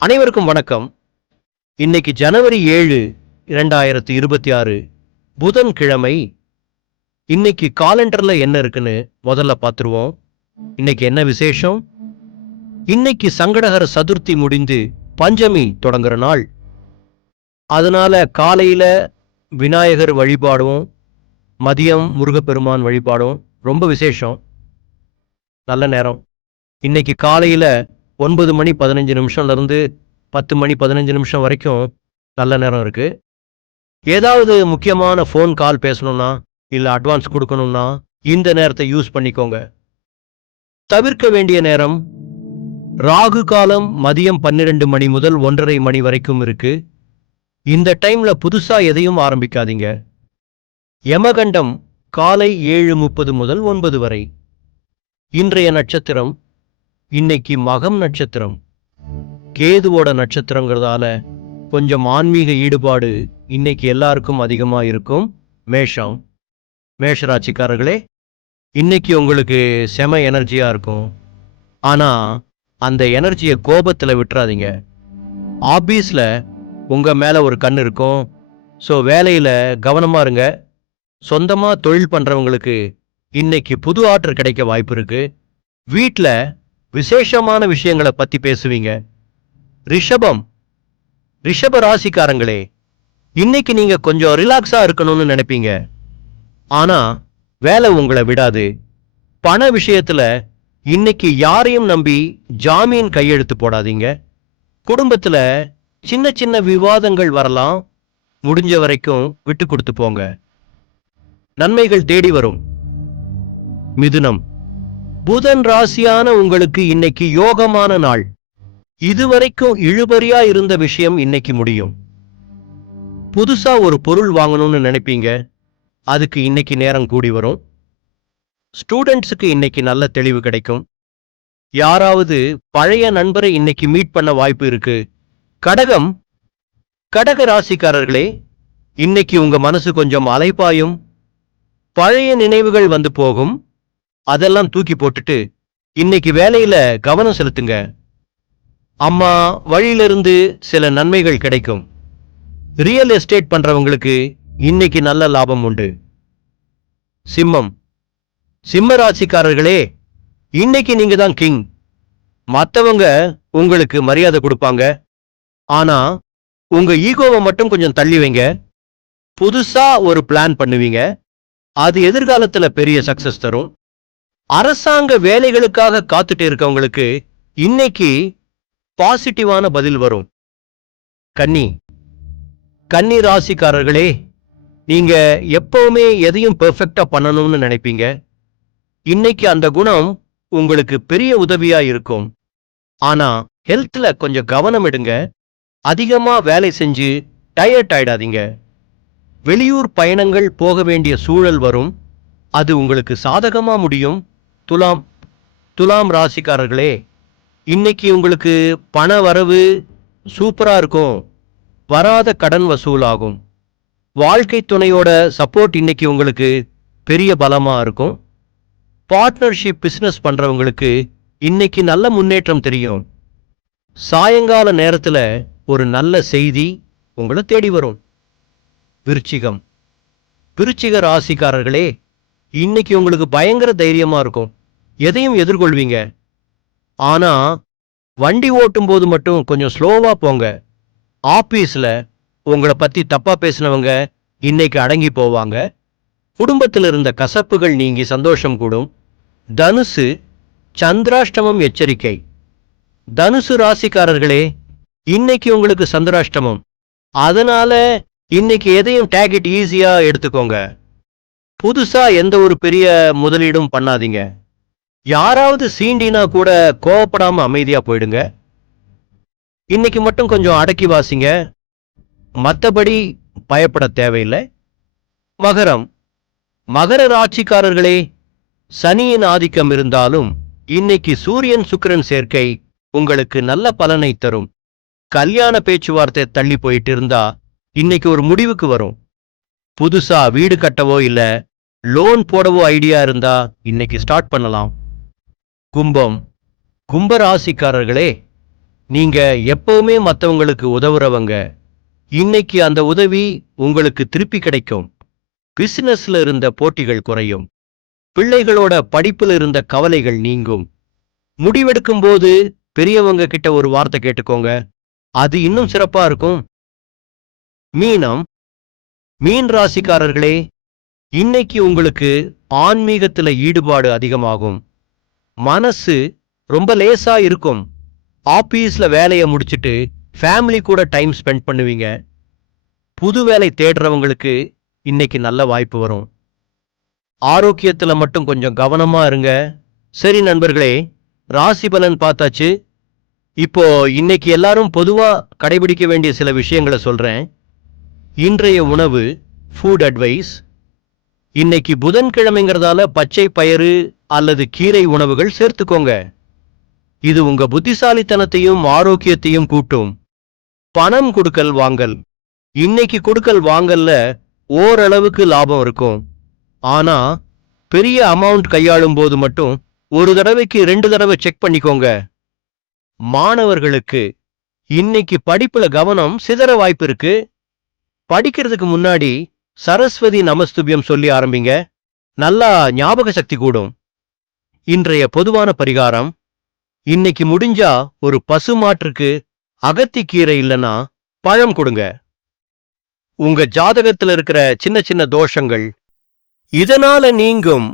அனைவருக்கும் வணக்கம். இன்னைக்கு ஜனவரி 7 2026 புதன்கிழமை. இன்னைக்கு காலண்டர்ல என்ன இருக்குன்னு முதல்ல பார்த்துருவோம். இன்னைக்கு என்ன விசேஷம்? இன்னைக்கு சங்கடஹர சதுர்த்தி முடிந்து பஞ்சமி தொடங்குற நாள். அதனால காலையில விநாயகர் வழிபாடும் மதியம் முருகப்பெருமான் வழிபாடும் ரொம்ப விசேஷம். நல்ல நேரம். இன்னைக்கு காலையில 9 மணி 15 நிமிஷம்ல இருந்து 10 மணி 15 நிமிஷம் வரைக்கும் நல்ல நேரம் இருக்கு. ஏதாவது முக்கியமான ஃபோன் கால் பேசணும்னா இல்ல அட்வான்ஸ் கொடுக்கணும்னா இந்த நேரத்தை யூஸ் பண்ணிக்கோங்க. தவிர்க்க வேண்டிய நேரம் ராகு காலம் மதியம் 12 மணி முதல் 1:30 மணி வரைக்கும் இருக்கு. இந்த டைம்ல புதுசா எதையும் ஆரம்பிக்காதீங்க. யமகண்டம் காலை 7:30 முதல் 9 வரை. இன்றைய நட்சத்திரம் இன்னைக்கு மகம் நட்சத்திரம். கேதுவோட நட்சத்திரங்கிறதால கொஞ்சம் ஆன்மீக ஈடுபாடு இன்னைக்கு எல்லாருக்கும் அதிகமா இருக்கும். மேஷராசிக்காரர்களே, இன்னைக்கு உங்களுக்கு செம எனர்ஜியா இருக்கும். ஆனா அந்த எனர்ஜியை கோபத்துல விட்டுறாதீங்க. ஆபீஸ்ல உங்க மேல ஒரு கண் இருக்கும். ஸோ வேலையில கவனமா இருங்க. சொந்தமா தொழில் பண்றவங்களுக்கு இன்னைக்கு புது ஆர்டர் கிடைக்க வாய்ப்பு இருக்கு. வீட்டில் விசேஷமான விஷயங்களை பத்தி பேசுவீங்க. ரிஷப ராசிக்காரங்களே, இன்னைக்கு நீங்க கொஞ்சம் ரிலாக்ஸா இருக்கணும்னு நினைப்பீங்க. ஆனா வேலை உங்களை விடாது. பண விஷயத்துல இன்னைக்கு யாரையும் நம்பி ஜாமீன் கையெழுத்து போடாதீங்க. குடும்பத்துல சின்ன சின்ன விவாதங்கள் வரலாம். முடிஞ்ச வரைக்கும் விட்டு கொடுத்து போங்க. நன்மைகள் தேடி வரும். மிதுனம், புதன் ராசியான உங்களுக்கு இன்னைக்கு யோகமான நாள். இதுவரைக்கும் இழுபறியா இருந்த விஷயம் இன்னைக்கு முடியும். புதுசா ஒரு பொருள் வாங்கணும்னு நினைப்பீங்க. அதுக்கு இன்னைக்கு நேரம் கூடி வரும். ஸ்டூடெண்ட்ஸுக்கு இன்னைக்கு நல்ல தெளிவு கிடைக்கும். யாராவது பழைய நண்பரை இன்னைக்கு மீட் பண்ண வாய்ப்பு இருக்கு. கடக ராசிக்காரர்களே, இன்னைக்கு உங்க மனசு கொஞ்சம் அலைப்பாயும். பழைய நினைவுகள் வந்து போகும். அதெல்லாம் தூக்கி போட்டுட்டு இன்னைக்கு வேலையில கவனம் செலுத்துங்க. அம்மா வழியிலிருந்து சில நன்மைகள் கிடைக்கும். ரியல் எஸ்டேட் பண்றவங்களுக்கு இன்னைக்கு நல்ல லாபம் உண்டு. சிம்ம ராசிக்காரர்களே, இன்னைக்கு நீங்க தான் கிங். மற்றவங்க உங்களுக்கு மரியாதை கொடுப்பாங்க. ஆனா உங்க ஈகோவை மட்டும் கொஞ்சம் தள்ளி வைங்க. புதுசா ஒரு பிளான் பண்ணுவீங்க. அது எதிர்காலத்துல பெரிய சக்சஸ் தரும். அரசாங்க வேலைகளுக்காக காத்துட்டு இருக்கவங்களுக்கு இன்னைக்கு பாசிட்டிவான பதில் வரும். கன்னி ராசிக்காரர்களே, நீங்க எப்பவுமே எதையும் பெர்ஃபெக்டா பண்ணணும்னு நினைப்பீங்க. இன்னைக்கு அந்த குணம் உங்களுக்கு பெரிய உதவியா இருக்கும். ஆனா ஹெல்த்ல கொஞ்சம் கவனம் எடுங்க. அதிகமா வேலை செஞ்சு டயர்ட் ஆயிடாதீங்க. வெளியூர் பயணங்கள் போக வேண்டிய சூழல் வரும். அது உங்களுக்கு சாதகமா முடியும். துலாம் ராசிக்காரர்களே, இன்னைக்கு உங்களுக்கு பண வரவு சூப்பரா இருக்கும். வராத கடன் வசூலாகும். வாழ்க்கை துணையோட சப்போர்ட் இன்னைக்கு உங்களுக்கு பெரிய பலமா இருக்கும். பார்ட்னர்ஷிப் பிசினஸ் பண்றவங்களுக்கு இன்னைக்கு நல்ல முன்னேற்றம் தெரியும். சாயங்கால நேரத்துல ஒரு நல்ல செய்தி உங்களை தேடி வரும். விருச்சிக ராசிக்காரர்களே, இன்னைக்கு உங்களுக்கு பயங்கர தைரியமா இருக்கும். எதையும் எதிர்கொள்வீங்க. ஆனா வண்டி ஓட்டும் போது மட்டும் கொஞ்சம் ஸ்லோவா போங்க. ஆபீஸ்ல உங்களை பத்தி தப்பா பேசினவங்க இன்னைக்கு அடங்கி போவாங்க. குடும்பத்தில் இருந்த கசப்புகள் நீங்கி சந்தோஷம் கூடும். தனுசு, சந்திராஷ்டமம் எச்சரிக்கை. தனுசு ராசிக்காரர்களே, இன்னைக்கு உங்களுக்கு சந்திராஷ்டமம். அதனால இன்னைக்கு எதையும் டேக் இட் ஈஸியா எடுத்துக்கோங்க. புதுசா எந்த ஒரு பெரிய முதலீடும் பண்ணாதீங்க. யாராவது சீண்டினா கூட கோவப்படாம அமைதியா போயிடுங்க. இன்னைக்கு மட்டும் கொஞ்சம் அடக்கி வாசிங்க. மற்றபடி பயப்பட தேவையில்லை. மகர ராசிக்காரர்களே, சனியின் ஆதிக்கம் இருந்தாலும் இன்னைக்கு சூரியன் சுக்கிரன் சேர்க்கை உங்களுக்கு நல்ல பலனை தரும். கல்யாண பேச்சுவார்த்தை தள்ளி போயிட்டு இருந்தா இன்னைக்கு ஒரு முடிவுக்கு வரும். புதுசா வீடு கட்டவோ இல்ல லோன் போடவோ ஐடியா இருந்தா இன்னைக்கு ஸ்டார்ட் பண்ணலாம். கும்பராசிக்காரர்களே, நீங்க எப்பவுமே மத்தவங்களுக்கு உதவுறவங்க. இன்னைக்கு அந்த உதவி உங்களுக்கு திருப்பி கிடைக்கும். பிசினஸ்ல இருந்த போட்டிகள் குறையும். பிள்ளைகளோட படிப்புல இருந்த கவலைகள் நீங்கும். முடிவெடுக்கும் போது பெரியவங்க கிட்ட ஒரு வார்த்தை கேட்டுக்கோங்க. அது இன்னும் சிறப்பா இருக்கும். மீனம், மீன் ராசிக்காரர்களே, இன்னைக்கு உங்களுக்கு ஆன்மீகத்துல ஈடுபாடு அதிகமாகும். மனசு ரொம்ப லேசா இருக்கும். ஆபீஸ்ல வேலையை முடிச்சிட்டு ஃபேமிலி கூட டைம் ஸ்பெண்ட் பண்ணுவீங்க. புது வேலை தேடுறவங்களுக்கு இன்னைக்கு நல்ல வாய்ப்பு வரும். ஆரோக்கியத்துல மட்டும் கொஞ்சம் கவனமா இருங்க. சரி நண்பர்களே, ராசி பலன் பார்த்தாச்சு. இப்போ இன்னைக்கு எல்லாரும் பொதுவா கடைபிடிக்க வேண்டிய சில விஷயங்களை சொல்றேன். இன்றைய உணவு, ஃபுட் அட்வைஸ். இன்னைக்கு புதன்கிழமைங்கிறதால பச்சை பயிறு அல்லது கீரை உணவுகள் சேர்த்துக்கோங்க. இது உங்க புத்திசாலித்தனத்தையும் ஆரோக்கியத்தையும் கூட்டும். பணம் கொடுக்கல் வாங்கல். இன்னைக்கு கொடுக்கல் வாங்கல்ல ஓரளவுக்கு லாபம் இருக்கும். ஆனா பெரிய அமௌண்ட் கையாளும் போது மட்டும் ஒரு தடவைக்கு 2 தடவை செக் பண்ணிக்கோங்க. மாணவர்களுக்கு இன்னைக்கு படிப்புல கவனம் சிதற வாய்ப்பு இருக்கு. படிக்கிறதுக்கு முன்னாடி சரஸ்வதி நமஸ்துபியம் சொல்லி ஆரம்பிங்க. நல்லா ஞாபக சக்தி கூடும். இன்றைய பொதுவான பரிகாரம். இன்னைக்கு முடிஞ்சா ஒரு பசுமாற்றுக்கு அகத்திக்கீரை இல்லனா பழம் கொடுங்க. உங்க ஜாதகத்துல இருக்கிற சின்ன சின்ன தோஷங்கள் இதனால நீங்கும்.